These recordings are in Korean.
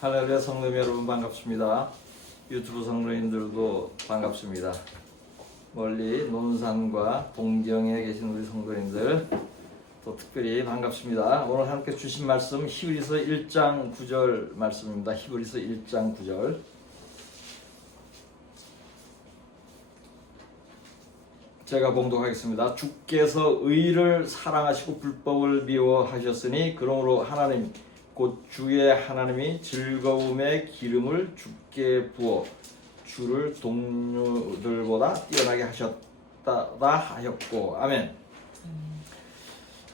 할렐루야 성도님 여러분 반갑습니다. 유튜브 성도님들도 반갑습니다. 멀리 논산과 동경에 계신 우리 성도님들 또 특별히 반갑습니다. 오늘 함께 주신 말씀 히브리서 1장 9절 말씀입니다. 히브리서 1장 9절 제가 봉독하겠습니다. 주께서 의를 사랑하시고 불법을 미워하셨으니 그러므로 하나님 곧 주의 하나님이 즐거움의 기름을 주께 부어 주를 동료들보다 뛰어나게 하셨다 하였고 아멘.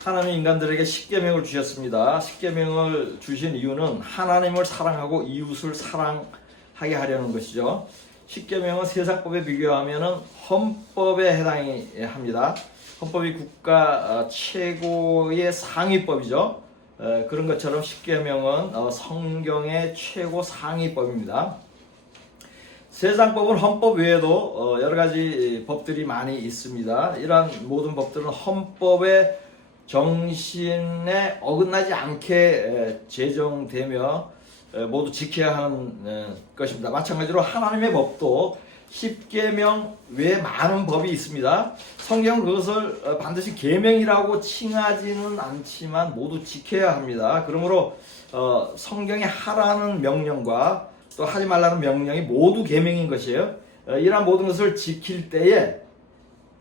하나님이 인간들에게 십계명을 주셨습니다. 십계명을 주신 이유는 하나님을 사랑하고 이웃을 사랑하게 하려는 것이죠. 십계명은 세상법에 비교하면 헌법에 해당이 합니다. 헌법이 국가 최고의 상위법이죠. 그런 것처럼 십계명은 성경의 최고 상위법입니다. 세상법은 헌법 외에도 여러 가지 법들이 많이 있습니다. 이러한 모든 법들은 헌법의 정신에 어긋나지 않게 제정되며 모두 지켜야 하는 것입니다. 마찬가지로 하나님의 법도 십계명 외에 많은 법이 있습니다. 성경은 그것을 반드시 계명이라고 칭하지는 않지만 모두 지켜야 합니다. 그러므로 성경에 하라는 명령과 또 하지 말라는 명령이 모두 계명인 것이에요. 이러한 모든 것을 지킬 때에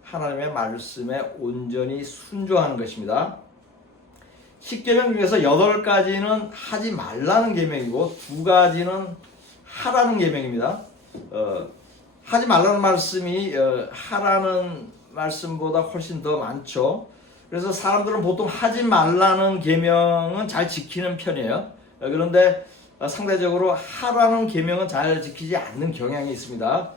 하나님의 말씀에 온전히 순종하는 것입니다. 십계명 중에서 8가지는 하지 말라는 계명이고 2가지는 하라는 계명입니다. 하지 말라는 말씀이 하라는 말씀보다 훨씬 더 많죠. 그래서 사람들은 보통 하지 말라는 계명은 잘 지키는 편이에요. 그런데 상대적으로 하라는 계명은 잘 지키지 않는 경향이 있습니다.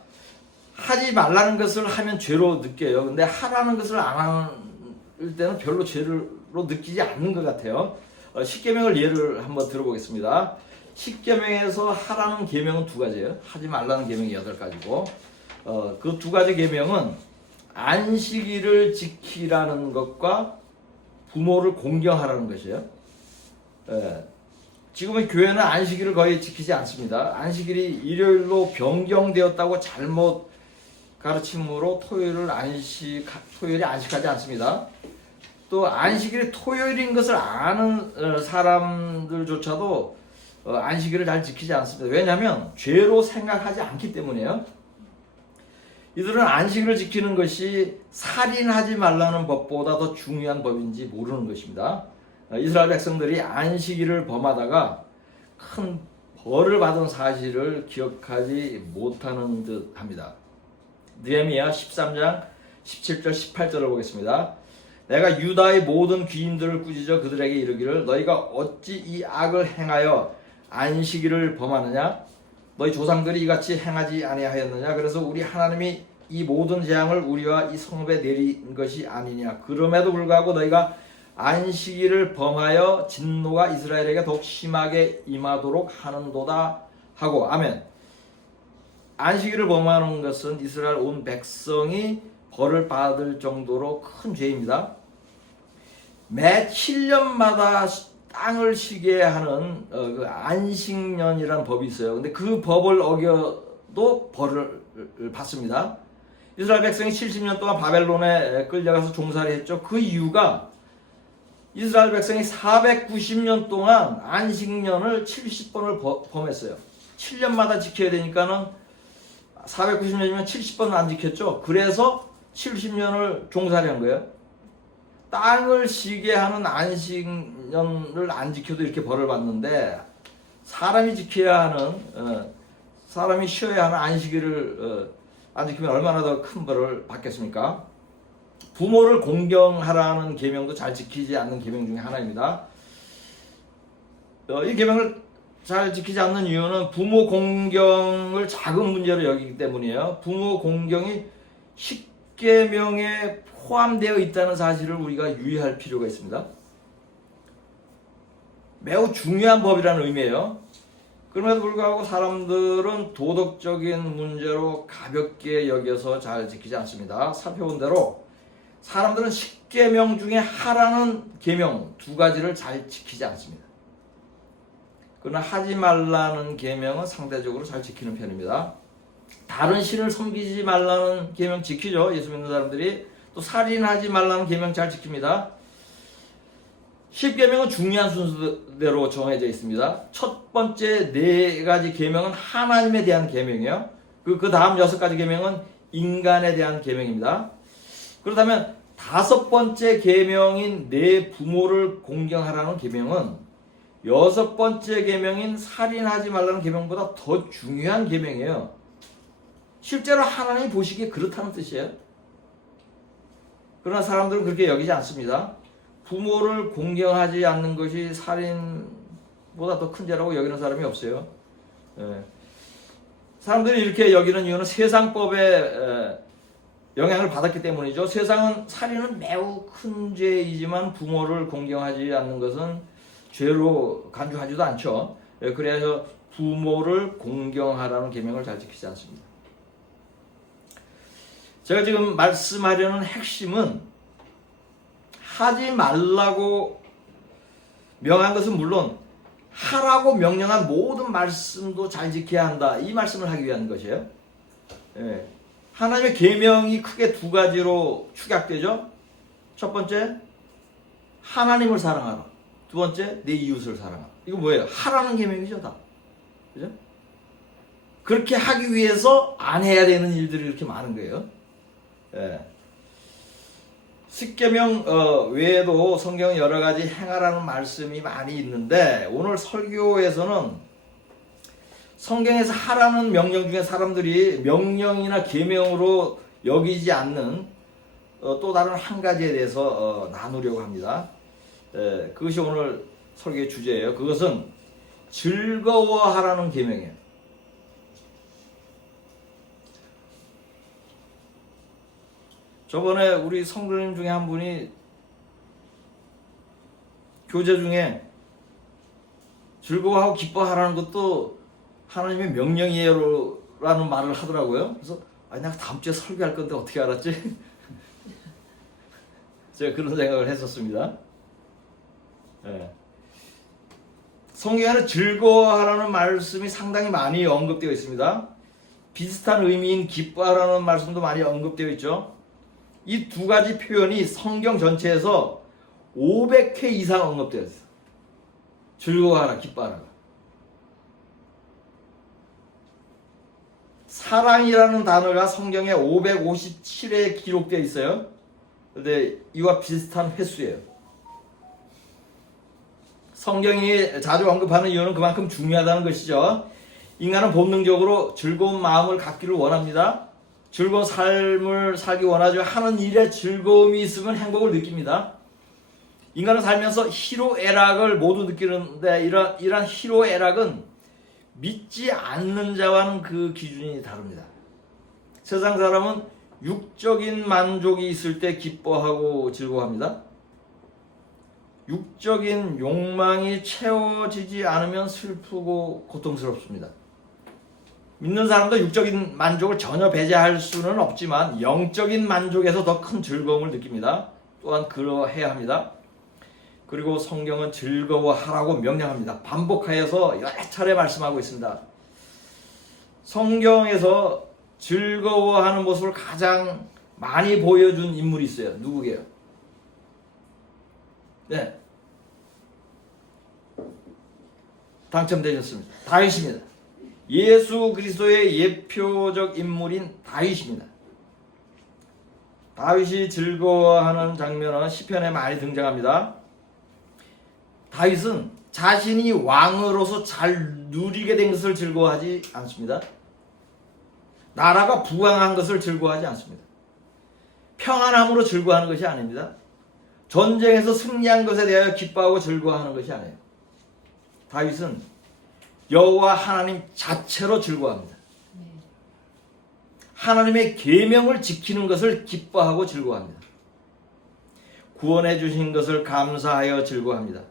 하지 말라는 것을 하면 죄로 느껴요. 근데 하라는 것을 안 할 때는 별로 죄로 느끼지 않는 것 같아요. 십계명을 예를 한번 들어보겠습니다. 십계명에서 하라는 계명은 2가지예요. 하지 말라는 계명이 8가지고 그 2가지 계명은 안식일을 지키라는 것과 부모를 공경하라는 것이에요. 지금은 교회는 안식일을 거의 지키지 않습니다. 안식일이 일요일로 변경되었다고 잘못 가르침으로 토요일이 안식하지 않습니다. 또 안식일이 토요일인 것을 아는 사람들조차도 안식일을 잘 지키지 않습니다. 왜냐하면 죄로 생각하지 않기 때문이에요. 이들은 안식일을 지키는 것이 살인하지 말라는 법보다 더 중요한 법인지 모르는 것입니다. 이스라엘 백성들이 안식일을 범하다가 큰 벌을 받은 사실을 기억하지 못하는 듯 합니다. 느헤미야 13장 17절 18절을 보겠습니다. 내가 유다의 모든 귀인들을 꾸짖어 그들에게 이르기를 너희가 어찌 이 악을 행하여 안식일을 범하느냐? 너희 조상들이 이같이 행하지 아니하였느냐? 그래서 우리 하나님이 이 모든 재앙을 우리와 이 성읍에 내린 것이 아니냐? 그럼에도 불구하고 너희가 안식일을 범하여 진노가 이스라엘에게 더욱 심하게 임하도록 하는도다 하고 아멘. 안식일을 범하는 것은 이스라엘 온 백성이 벌을 받을 정도로 큰 죄입니다. 매 7년마다 땅을 쉬게 하는 그 안식년이라는 법이 있어요. 근데 그 법을 어겨도 벌을 받습니다. 이스라엘 백성이 70년 동안 바벨론에 끌려가서 종살이 했죠. 그 이유가 이스라엘 백성이 490년 동안 안식년을 70번을 범했어요. 7년마다 지켜야 되니까는 490년이면 70번은 안 지켰죠. 그래서 70년을 종살이한 거예요. 땅을 쉬게 하는 안식년을 안 지켜도 이렇게 벌을 받는데 사람이 지켜야 하는 사람이 쉬어야 하는 안식일을 안 지키면 얼마나 더 큰 벌을 받겠습니까? 부모를 공경하라는 계명도 잘 지키지 않는 계명 중에 하나입니다. 이 계명을 잘 지키지 않는 이유는 부모 공경을 작은 문제로 여기기 때문이에요. 부모 공경이 십계명에 포함되어 있다는 사실을 우리가 유의할 필요가 있습니다. 매우 중요한 법이라는 의미예요. 그럼에도 불구하고 사람들은 도덕적인 문제로 가볍게 여겨서 잘 지키지 않습니다. 살펴본 대로 사람들은 십계명 중에 하라는 계명 2가지를 잘 지키지 않습니다. 그러나 하지 말라는 계명은 상대적으로 잘 지키는 편입니다. 다른 신을 섬기지 말라는 계명 지키죠. 예수 믿는 사람들이. 또 살인하지 말라는 계명 잘 지킵니다. 10계명은 중요한 순서대로 정해져 있습니다. 첫 번째 4가지 계명은 하나님에 대한 계명이에요. 그 다음 6가지 계명은 인간에 대한 계명입니다. 그렇다면 5번째 계명인 내 부모를 공경하라는 계명은 6번째 계명인 살인하지 말라는 계명보다 더 중요한 계명이에요. 실제로 하나님이 보시기에 그렇다는 뜻이에요. 그러나 사람들은 그렇게 여기지 않습니다. 부모를 공경하지 않는 것이 살인보다 더 큰 죄라고 여기는 사람이 없어요. 사람들이 이렇게 여기는 이유는 세상법에 영향을 받았기 때문이죠. 세상은 살인은 매우 큰 죄이지만 부모를 공경하지 않는 것은 죄로 간주하지도 않죠. 그래서 부모를 공경하라는 계명을 잘 지키지 않습니다. 제가 지금 말씀하려는 핵심은 하지 말라고 명한 것은 물론 하라고 명령한 모든 말씀도 잘 지켜야 한다. 이 말씀을 하기 위한 것이에요. 하나님의 계명이 크게 2가지로 축약되죠. 첫 번째, 하나님을 사랑하라. 2번째, 내 이웃을 사랑하라. 이거 뭐예요? 하라는 계명이죠, 다. 그죠? 그렇게 하기 위해서 안 해야 되는 일들이 이렇게 많은 거예요. 10계명 외에도 성경은 여러 가지 행하라는 말씀이 많이 있는데 오늘 설교에서는 성경에서 하라는 명령 중에 사람들이 명령이나 계명으로 여기지 않는 또 다른 한 가지에 대해서 나누려고 합니다. 그것이 오늘 설교의 주제예요. 그것은 즐거워하라는 계명이에요. 저번에 우리 성도님 중에 한 분이 교제 중에 즐거워하고 기뻐하라는 것도 하나님의 명령이에요 라는 말을 하더라고요. 그래서 내가 다음 주에 설교할 건데 어떻게 알았지? 제가 그런 생각을 했었습니다. 성경에는 즐거워하라는 말씀이 상당히 많이 언급되어 있습니다. 비슷한 의미인 기뻐하라는 말씀도 많이 언급되어 있죠. 이 2가지 표현이 성경 전체에서 500회 이상 언급되어 있어요. 즐거워하라, 기뻐하라. 사랑이라는 단어가 성경에 557회 기록되어 있어요. 그런데 이와 비슷한 횟수예요. 성경이 자주 언급하는 이유는 그만큼 중요하다는 것이죠. 인간은 본능적으로 즐거운 마음을 갖기를 원합니다. 즐거운 삶을 살기 원하죠. 하는 일에 즐거움이 있으면 행복을 느낍니다. 인간은 살면서 희로애락을 모두 느끼는데 이러한 희로애락은 믿지 않는 자와는 그 기준이 다릅니다. 세상 사람은 육적인 만족이 있을 때 기뻐하고 즐거워합니다. 육적인 욕망이 채워지지 않으면 슬프고 고통스럽습니다. 믿는 사람도 육적인 만족을 전혀 배제할 수는 없지만 영적인 만족에서 더 큰 즐거움을 느낍니다. 또한 그러해야 합니다. 그리고 성경은 즐거워하라고 명령합니다. 반복하여서 여러 차례 말씀하고 있습니다. 성경에서 즐거워하는 모습을 가장 많이 보여준 인물이 있어요. 누구게요? 네. 당첨되셨습니다. 다윗입니다. 예수 그리스도의 예표적 인물인 다윗입니다. 다윗이 즐거워하는 장면은 시편에 많이 등장합니다. 다윗은 자신이 왕으로서 잘 누리게 된 것을 즐거워하지 않습니다. 나라가 부강한 것을 즐거워하지 않습니다. 평안함으로 즐거워하는 것이 아닙니다. 전쟁에서 승리한 것에 대하여 기뻐하고 즐거워하는 것이 아니에요. 다윗은 여호와 하나님 자체로 즐거워합니다. 하나님의 계명을 지키는 것을 기뻐하고 즐거워합니다. 구원해 주신 것을 감사하여 즐거워합니다.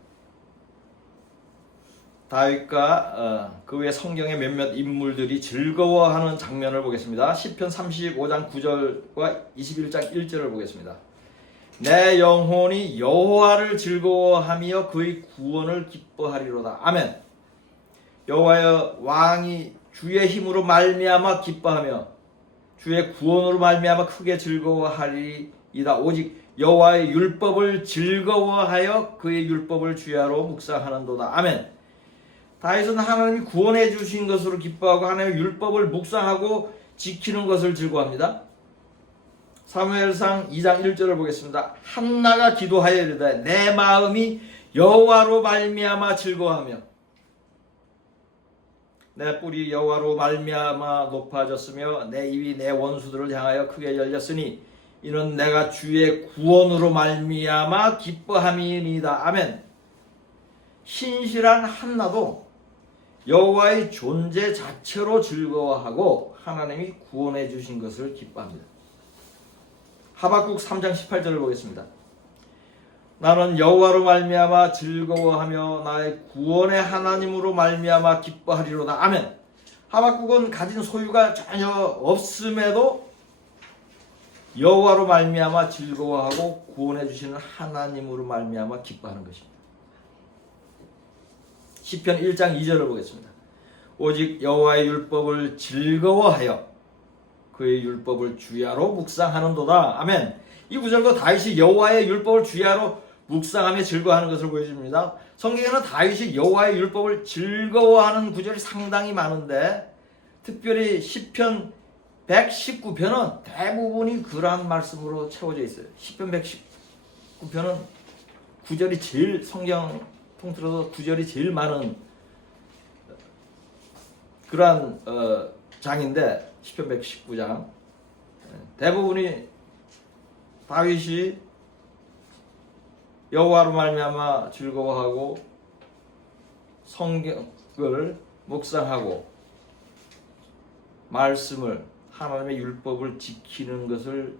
다윗과 그 외 성경의 몇몇 인물들이 즐거워하는 장면을 보겠습니다. 시편 35장 9절과 21장 1절을 보겠습니다. 내 영혼이 여호와를 즐거워하며 그의 구원을 기뻐하리로다. 아멘. 여호와여 왕이 주의 힘으로 말미암아 기뻐하며 주의 구원으로 말미암아 크게 즐거워하리이다. 오직 여호와의 율법을 즐거워하여 그의 율법을 주야로 묵상하는도다. 아멘. 다윗은 하나님이 구원해 주신 것으로 기뻐하고 하나님의 율법을 묵상하고 지키는 것을 즐거워합니다. 사무엘상 2장 1절을 보겠습니다. 한나가 기도하여 이르되 내 마음이 여호와로 말미암아 즐거워하며 내 뿔이 여호와로 말미암아 높아졌으며 내 입이 내 원수들을 향하여 크게 열렸으니 이는 내가 주의 구원으로 말미암아 기뻐함이니이다. 아멘. 신실한 한나도 여호와의 존재 자체로 즐거워하고 하나님이 구원해 주신 것을 기뻐합니다. 하박국 3장 18절을 보겠습니다. 나는 여호와로 말미암아 즐거워하며 나의 구원의 하나님으로 말미암아 기뻐하리로다. 아멘. 하박국은 가진 소유가 전혀 없음에도 여호와로 말미암아 즐거워하고 구원해 주시는 하나님으로 말미암아 기뻐하는 것입니다. 시편 1장 2절을 보겠습니다. 오직 여호와의 율법을 즐거워하여 그의 율법을 주야로 묵상하는도다. 아멘. 이 구절도 다윗이 여호와의 율법을 주야로 묵상하며 즐거워하는 것을 보여줍니다. 성경에는 다윗이 여호와의 율법을 즐거워하는 구절이 상당히 많은데 특별히 시편 119편은 대부분이 그러한 말씀으로 채워져 있어요. 시편 119편은 구절이 제일 성경 통틀어서 구절이 제일 많은 그러한 장인데 시편 119장 대부분이 다윗이 여호와로 말미암아 즐거워하고 성경을 묵상하고 말씀을 하나님의 율법을 지키는 것을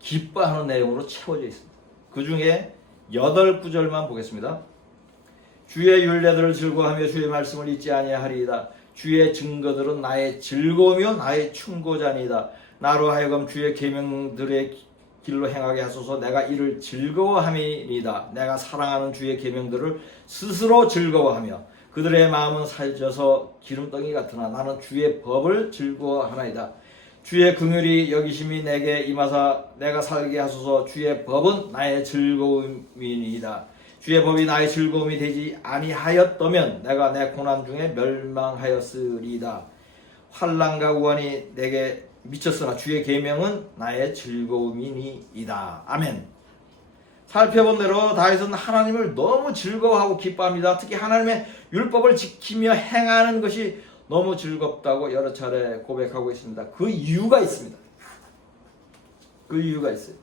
기뻐하는 내용으로 채워져 있습니다. 그 중에 8구절만 보겠습니다. 주의 율례들을 즐거워하며 주의 말씀을 잊지 아니하리이다. 주의 증거들은 나의 즐거우며 나의 충고자니이다. 나로 하여금 주의 계명들의 길로 행하게 하소서. 내가 이를 즐거워함이니이다. 내가 사랑하는 주의 계명들을 스스로 즐거워하며 그들의 마음은 살쪄서 기름덩이 같으나 나는 주의 법을 즐거워하나이다. 주의 긍휼이 여기심이 내게 임하사 내가 살게 하소서. 주의 법은 나의 즐거움이니이다. 주의 법이 나의 즐거움이 되지 아니하였다면 내가 내 고난 중에 멸망하였으리이다. 환난과 우환이 내게 미쳤으나 주의 계명은 나의 즐거움이니이다. 아멘. 살펴본 대로 다윗은 하나님을 너무 즐거워하고 기뻐합니다. 특히 하나님의 율법을 지키며 행하는 것이 너무 즐겁다고 여러 차례 고백하고 있습니다. 그 이유가 있습니다. 그 이유가 있어요.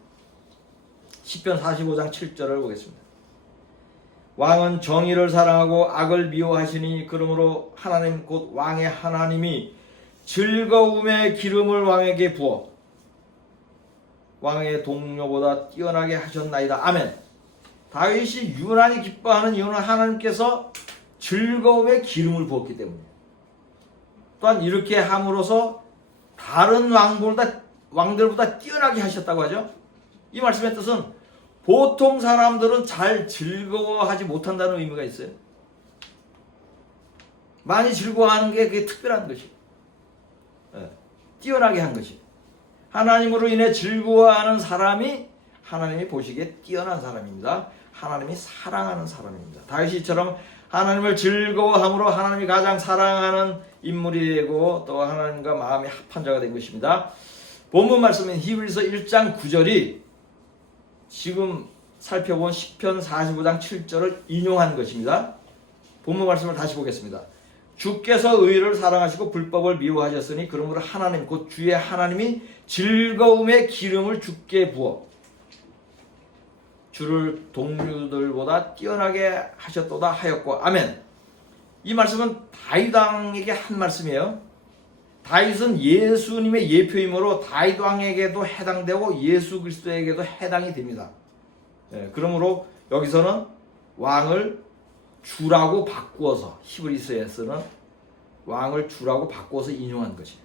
시편 45장 7절을 보겠습니다. 왕은 정의를 사랑하고 악을 미워하시니 그러므로 하나님 곧 왕의 하나님이 즐거움의 기름을 왕에게 부어 왕의 동료보다 뛰어나게 하셨나이다. 아멘. 다윗이 유난히 기뻐하는 이유는 하나님께서 즐거움의 기름을 부었기 때문이에요. 또한 이렇게 함으로써 다른 왕들보다 뛰어나게 하셨다고 하죠. 이 말씀의 뜻은 보통 사람들은 잘 즐거워하지 못한다는 의미가 있어요. 많이 즐거워하는 게 그게 특별한 것이. 뛰어나게 한 것이. 하나님으로 인해 즐거워하는 사람이 하나님이 보시기에 뛰어난 사람입니다. 하나님이 사랑하는 사람입니다. 다윗이처럼 하나님을 즐거워함으로 하나님이 가장 사랑하는 인물이 되고 또 하나님과 마음이 합한 자가 된 것입니다. 본문 말씀인 히브리서 1장 9절이 지금 살펴본 시편 45장 7절을 인용한 것입니다. 본문 말씀을 다시 보겠습니다. 주께서 의를 사랑하시고 불법을 미워하셨으니 그러므로 하나님 곧 주의 하나님이 즐거움의 기름을 주께 부어 주를 동료들보다 뛰어나게 하셨도다 하였고. 아멘. 이 말씀은 다윗 왕에게 한 말씀이에요. 다윗은 예수님의 예표이므로 다윗 왕에게도 해당되고 예수 그리스도에게도 해당이 됩니다. 그러므로 여기서는 왕을 주라고 바꾸어서 히브리서에서는 왕을 주라고 바꾸어서 인용한 것이에요.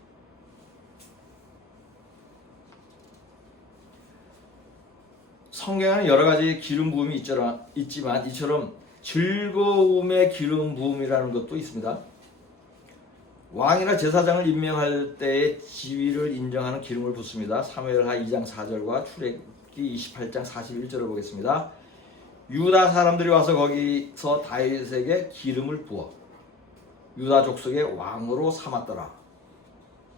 성경에는 여러 가지 기름 부음이 있지만 이처럼 즐거움의 기름 부음이라는 것도 있습니다. 왕이나 제사장을 임명할 때의 지위를 인정하는 기름을 붓습니다. 사무엘하 2장 4절과 출애굽기 28장 41절을 보겠습니다. 유다 사람들이 와서 거기서 다윗에게 기름을 부어 유다 족속의 왕으로 삼았더라.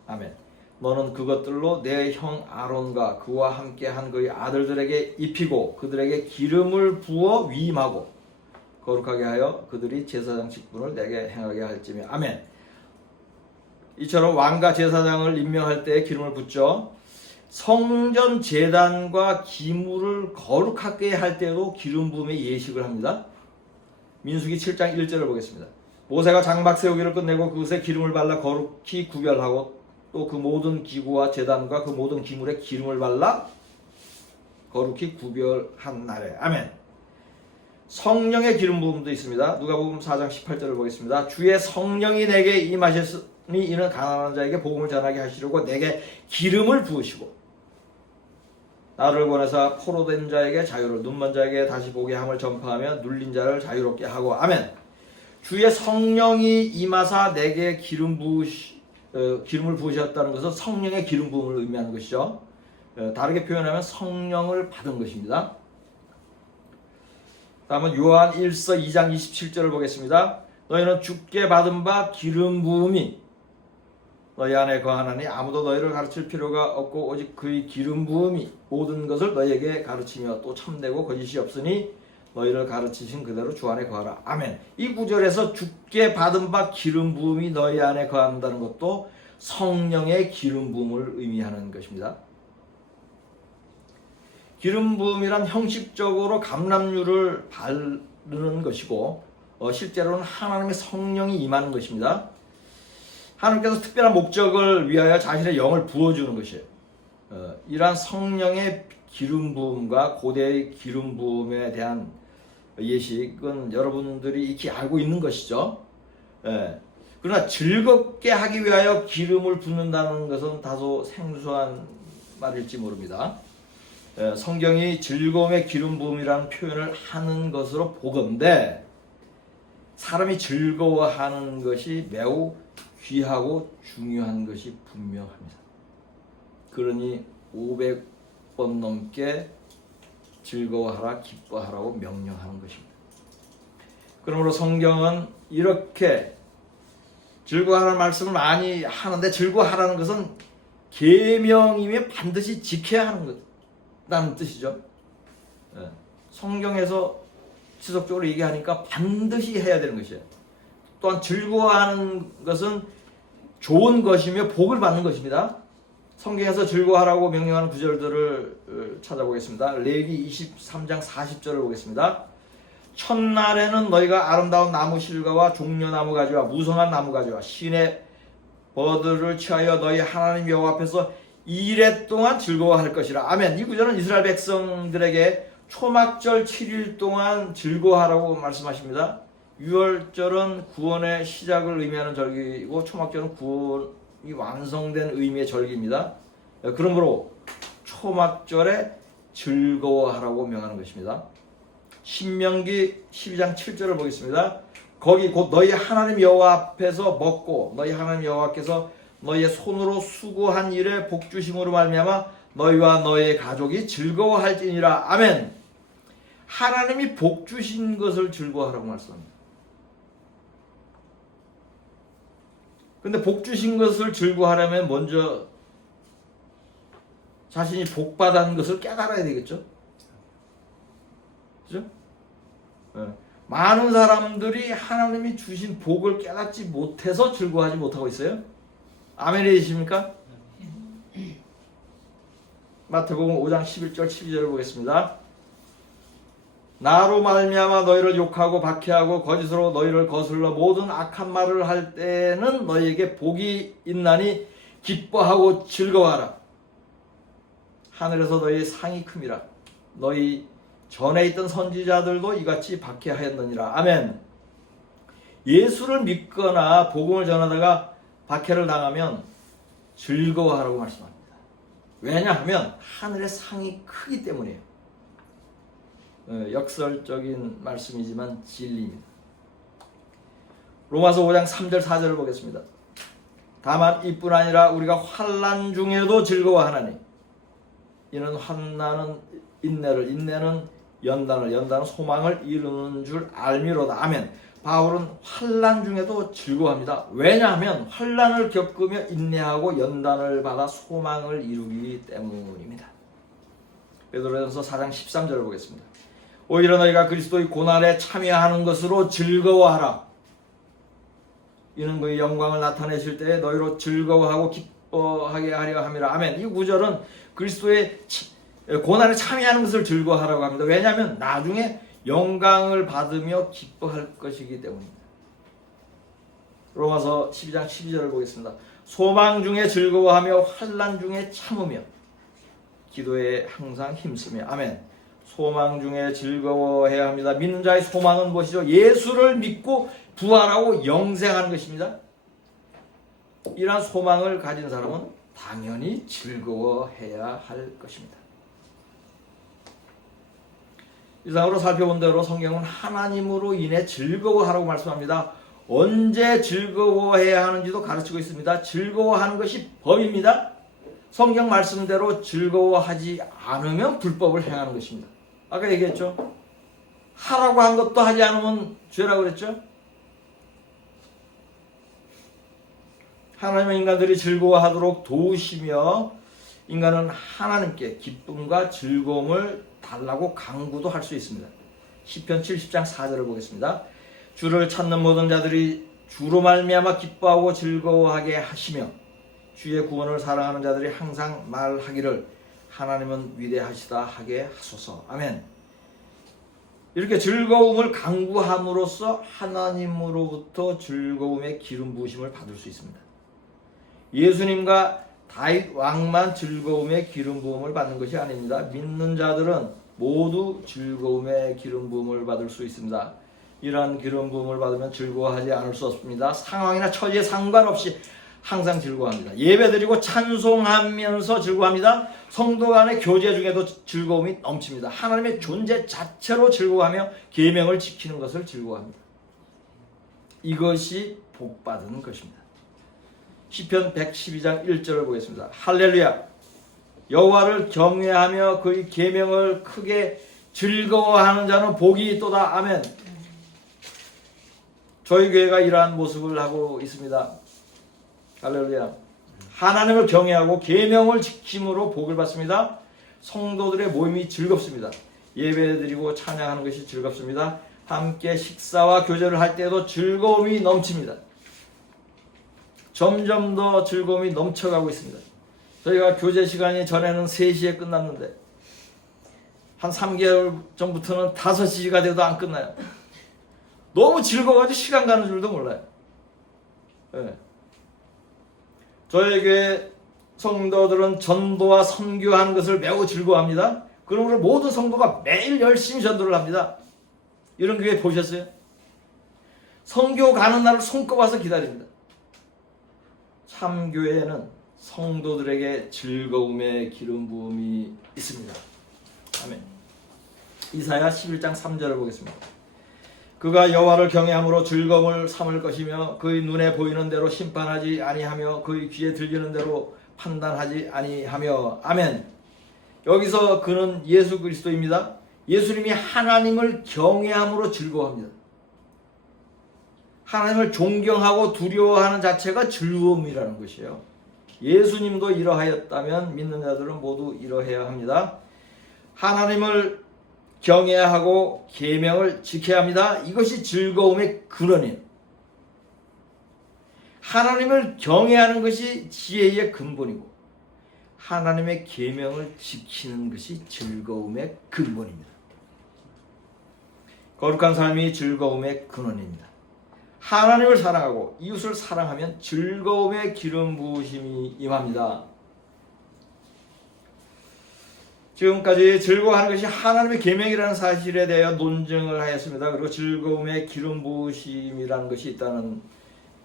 아멘. 너는 그것들로 내 형 아론과 그와 함께한 그의 아들들에게 입히고 그들에게 기름을 부어 위임하고 거룩하게 하여 그들이 제사장 직분을 내게 행하게 할지며. 아멘. 이처럼 왕과 제사장을 임명할 때에 기름을 붓죠. 성전 제단과 기물을 거룩하게 할 때도 기름 부음의 예식을 합니다. 민수기 7장 1절을 보겠습니다. 모세가 장막 세우기를 끝내고 그것에 기름을 발라 거룩히 구별하고 또 그 모든 기구와 제단과 그 모든 기물에 기름을 발라 거룩히 구별한 날에. 아멘. 성령의 기름 부음도 있습니다. 누가복음 4장 18절을 보겠습니다. 주의 성령이 내게 임하셨으니 이는 가난한 자에게 복음을 전하게 하시려고 내게 기름을 부으시고 나를 보내사 포로된 자에게 자유를, 눈먼 자에게 다시 보게 함을 전파하며 눌린 자를 자유롭게 하고. 아멘. 주의 성령이 임하사 내게 기름을 부으셨다는 것은 성령의 기름 부음을 의미하는 것이죠. 다르게 표현하면 성령을 받은 것입니다. 다음은 요한 1서 2장 27절을 보겠습니다. 너희는 주께 받은 바 기름 부음이 너희 안에 거하나니 아무도 너희를 가르칠 필요가 없고 오직 그의 기름 부음이 모든 것을 너희에게 가르치며 또 참되고 거짓이 없으니 너희를 가르치신 그대로 주 안에 거하라. 아멘. 이 구절에서 주께 받은 바 기름 부음이 너희 안에 거한다는 것도 성령의 기름 부음을 의미하는 것입니다. 기름 부음이란 형식적으로 감람유를 바르는 것이고 실제로는 하나님의 성령이 임하는 것입니다. 하나님께서 특별한 목적을 위하여 자신의 영을 부어주는 것이에요. 이러한 성령의 기름 부음과 고대의 기름 부음에 대한 예식은 여러분들이 익히 알고 있는 것이죠. 그러나 즐겁게 하기 위하여 기름을 붓는다는 것은 다소 생소한 말일지 모릅니다. 성경이 즐거움의 기름 부음이라는 표현을 하는 것으로 보건대 사람이 즐거워하는 것이 매우 귀하고 중요한 것이 분명합니다. 그러니 500번 넘게 즐거워하라 기뻐하라고 명령하는 것입니다. 그러므로 성경은 이렇게 즐거워하라는 말씀을 많이 하는데 즐거워하라는 것은 계명이면 반드시 지켜야 하는 것이라는 뜻이죠. 성경에서 지속적으로 얘기하니까 반드시 해야 되는 것이에요. 또한 즐거워하는 것은 좋은 것이며 복을 받는 것입니다. 성경에서 즐거워하라고 명령하는 구절들을 찾아보겠습니다. 레위기 23장 40절을 보겠습니다. 첫날에는 너희가 아름다운 나무 실과와 종려나무 가지와 무성한 나무 가지와 신의 버들을 취하여 너희 하나님 여호와 앞에서 2일 동안 즐거워할 것이라. 아멘. 이 구절은 이스라엘 백성들에게 초막절 7일 동안 즐거워하라고 말씀하십니다. 유월절은 구원의 시작을 의미하는 절기이고 초막절은 구원이 완성된 의미의 절기입니다. 그러므로 초막절에 즐거워하라고 명하는 것입니다. 신명기 12장 7절을 보겠습니다. 거기 곧 너희 하나님 여호와 앞에서 먹고 너희 하나님 여호와께서 너희의 손으로 수고한 일에 복 주심으로 말미암아 너희와 너희의 가족이 즐거워할지니라. 아멘. 하나님이 복 주신 것을 즐거워하라고 말씀합니다. 근데 복 주신 것을 즐거워하려면 먼저 자신이 복 받은 것을 깨달아야 되겠죠. 그죠? 많은 사람들이 하나님이 주신 복을 깨닫지 못해서 즐거워하지 못하고 있어요. 아멘이십니까? 마태복음 5장 11절 12절을 보겠습니다. 나로 말미암아 너희를 욕하고 박해하고 거짓으로 너희를 거슬러 모든 악한 말을 할 때는 너희에게 복이 있나니 기뻐하고 즐거워하라. 하늘에서 너희의 상이 큼이라. 너희 전에 있던 선지자들도 이같이 박해하였느니라. 아멘. 예수를 믿거나 복음을 전하다가 박해를 당하면 즐거워하라고 말씀합니다. 왜냐하면 하늘의 상이 크기 때문이에요. 역설적인 말씀이지만 진리입니다. 로마서 5장 3절 4절을 보겠습니다. 다만 이뿐 아니라 우리가 환난 중에도 즐거워하나니 이는 환난은 인내를, 인내는 연단을, 연단은 소망을 이루는 줄 알미로다. 아멘. 바울은 환난 중에도 즐거워합니다. 왜냐하면 환난을 겪으며 인내하고 연단을 받아 소망을 이루기 때문입니다. 베드로전서 4장 13절을 보겠습니다. 오히려 너희가 그리스도의 고난에 참여하는 것으로 즐거워하라. 이는 그의 영광을 나타내실 때에 너희로 즐거워하고 기뻐하게 하려 함이라. 아멘. 이 구절은 그리스도의 고난에 참여하는 것을 즐거워하라고 합니다. 왜냐하면 나중에 영광을 받으며 기뻐할 것이기 때문입니다. 로마서 12장 12절을 보겠습니다. 소망 중에 즐거워하며 환난 중에 참으며 기도에 항상 힘쓰며. 아멘. 소망 중에 즐거워해야 합니다. 믿는 자의 소망은 무엇이죠? 예수를 믿고 부활하고 영생하는 것입니다. 이러한 소망을 가진 사람은 당연히 즐거워해야 할 것입니다. 이상으로 살펴본 대로 성경은 하나님으로 인해 즐거워하라고 말씀합니다. 언제 즐거워해야 하는지도 가르치고 있습니다. 즐거워하는 것이 법입니다. 성경 말씀대로 즐거워하지 않으면 불법을 행하는 것입니다. 아까 얘기했죠. 하라고 한 것도 하지 않으면 죄라고 그랬죠. 하나님은 인간들이 즐거워하도록 도우시며 인간은 하나님께 기쁨과 즐거움을 달라고 강구도 할 수 있습니다. 시편 70장 4절을 보겠습니다. 주를 찾는 모든 자들이 주로 말미암아 기뻐하고 즐거워하게 하시며 주의 구원을 사랑하는 자들이 항상 말하기를 하나님은 위대하시다 하게 하소서. 아멘. 이렇게 즐거움을 강구함으로써 하나님으로부터 즐거움의 기름 부으심을 받을 수 있습니다. 예수님과 다윗 왕만 즐거움의 기름 부음을 받는 것이 아닙니다. 믿는 자들은 모두 즐거움의 기름 부음을 받을 수 있습니다. 이러한 기름 부음을 받으면 즐거워하지 않을 수 없습니다. 상황이나 처지에 상관없이 항상 즐거워합니다. 예배드리고 찬송하면서 즐거워합니다. 성도 간의 교제 중에도 즐거움이 넘칩니다. 하나님의 존재 자체로 즐거워하며 계명을 지키는 것을 즐거워합니다. 이것이 복받은 것입니다. 시편 112장 1절을 보겠습니다. 할렐루야. 여호와를 경외하며 그의 계명을 크게 즐거워하는 자는 복이 있도다. 아멘. 저희 교회가 이러한 모습을 하고 있습니다. 할렐루야. 하나님을 경외하고 계명을 지킴으로 복을 받습니다. 성도들의 모임이 즐겁습니다. 예배드리고 찬양하는 것이 즐겁습니다. 함께 식사와 교제를 할 때도 즐거움이 넘칩니다. 점점 더 즐거움이 넘쳐가고 있습니다. 저희가 교제 시간이 전에는 3시에 끝났는데 한 3개월 전부터는 5시가 돼도 안 끝나요. 너무 즐거워가지고 시간 가는 줄도 몰라요. 네. 저희 교회 성도들은 전도와 선교하는 것을 매우 즐거워합니다. 그러므로 모든 성도가 매일 열심히 전도를 합니다. 이런 교회 보셨어요? 선교 가는 날을 손꼽아서 기다립니다. 참 교회에는 성도들에게 즐거움의 기름 부음이 있습니다. 아멘. 이사야 11장 3절을 보겠습니다. 그가 여호와를 경외함으로 즐거움을 삼을 것이며 그의 눈에 보이는 대로 심판하지 아니하며 그의 귀에 들리는 대로 판단하지 아니하며. 아멘. 여기서 그는 예수 그리스도입니다. 예수님이 하나님을 경외함으로 즐거워합니다. 하나님을 존경하고 두려워하는 자체가 즐거움이라는 것이에요. 예수님도 이러하였다면 믿는 자들은 모두 이러해야 합니다. 하나님을 경외하고 계명을 지켜야 합니다. 이것이 즐거움의 근원이에요. 하나님을 경외하는 것이 지혜의 근본이고 하나님의 계명을 지키는 것이 즐거움의 근본입니다. 거룩한 삶이 즐거움의 근원입니다. 하나님을 사랑하고 이웃을 사랑하면 즐거움의 기름 부으심이 임합니다. 지금까지 즐거워하는 것이 하나님의 계명이라는 사실에 대하여 논증을 하였습니다. 그리고 즐거움의 기름 부으심이라는 것이 있다는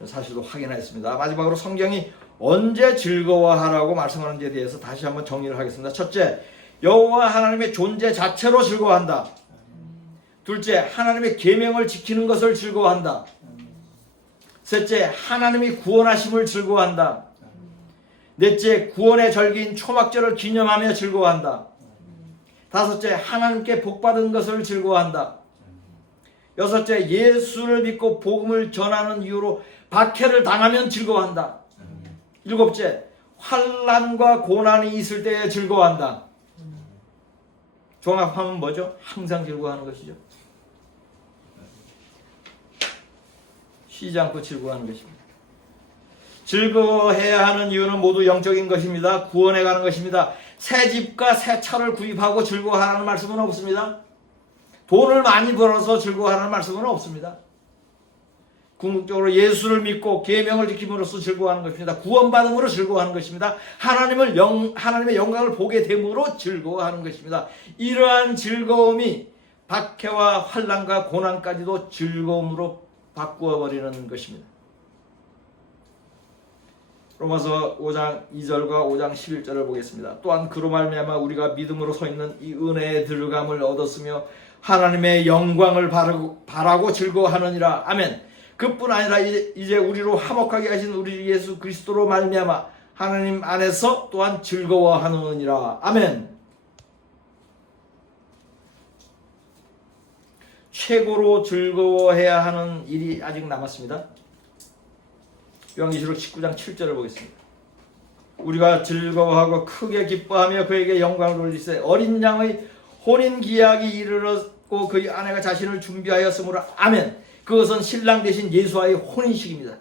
사실도 확인하였습니다. 마지막으로 성경이 언제 즐거워하라고 말씀하는지에 대해서 다시 한번 정리를 하겠습니다. 첫째, 여호와 하나님의 존재 자체로 즐거워한다. 둘째, 하나님의 계명을 지키는 것을 즐거워한다. 셋째, 하나님이 구원하심을 즐거워한다. 넷째, 구원의 절기인 초막절을 기념하며 즐거워한다. 다섯째, 하나님께 복받은 것을 즐거워한다. 여섯째, 예수를 믿고 복음을 전하는 이유로 박해를 당하면 즐거워한다. 일곱째, 환난과 고난이 있을 때에 즐거워한다. 종합하면 뭐죠? 항상 즐거워하는 것이죠. 쉬지 않고 즐거워하는 것입니다. 즐거워해야 하는 이유는 모두 영적인 것입니다. 구원해 가는 것입니다. 새 집과 새 차를 구입하고 즐거워하라는 말씀은 없습니다. 돈을 많이 벌어서 즐거워하라는 말씀은 없습니다. 궁극적으로 예수를 믿고 계명을 지킴으로써 즐거워하는 것입니다. 구원받음으로 즐거워하는 것입니다. 하나님의 영광을 보게 됨으로 즐거워하는 것입니다. 이러한 즐거움이 박해와 환난과 고난까지도 즐거움으로 바꾸어버리는 것입니다. 로마서 5장 2절과 5장 11절을 보겠습니다. 또한 그로 말미암아 우리가 믿음으로 서 있는 이 은혜의 들감을 얻었으며 하나님의 영광을 바라고 즐거워하느니라. 아멘. 그뿐 아니라 이제 우리로 화목하게 하신 우리 예수 그리스도로 말미암아 하나님 안에서 또한 즐거워하느니라. 아멘. 최고로 즐거워해야 하는 일이 아직 남았습니다. 요한계시록 19장 7절을 보겠습니다. 우리가 즐거워하고 크게 기뻐하며 그에게 영광을 돌리세. 어린 양의 혼인기약이 이르렀고 그의 아내가 자신을 준비하였으므로 아멘. 그것은 신랑 대신 예수와의 혼인식입니다.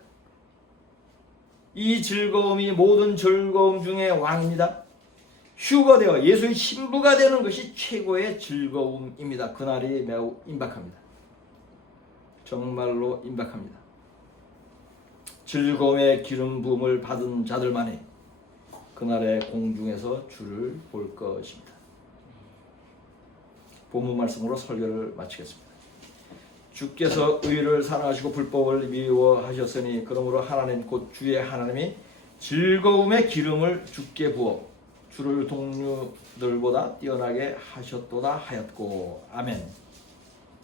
이 즐거움이 모든 즐거움 중에 왕입니다. 휴거되어 예수의 신부가 되는 것이 최고의 즐거움입니다. 그날이 매우 임박합니다. 정말로 임박합니다. 즐거움의 기름 부음을 받은 자들만이 그날의 공중에서 주를 볼 것입니다. 본문 말씀으로 설교를 마치겠습니다. 주께서 의를 사랑하시고 불법을 미워하셨으니 그러므로 하나님 곧 주의 하나님이 즐거움의 기름을 주께 부어 주를 동료들보다 뛰어나게 하셨도다 하였고 아멘.